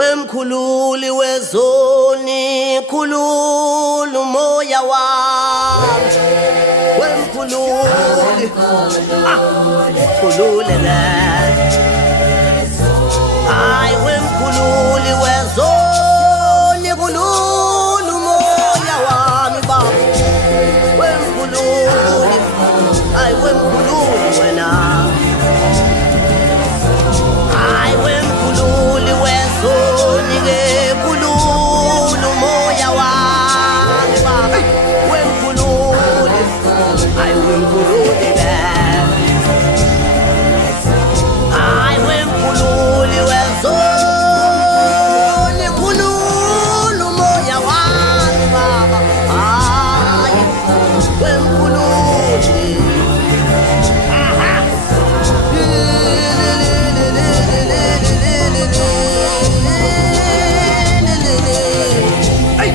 wemkhululi wezoni, khulula umoya wami, wemkhululi, khulule la, hayi wemkhululi wezoni, khulula umoya wami baba, wemkhululi, hayi wemkhululi wena, hayi wemkhululi wezoni ke khulula umoya wami baba, wemkhululi, hayi wemkhululi la, hayi wemkhululi wezoni, khulula umoya wami baba, hayi wemkhululi. Hey!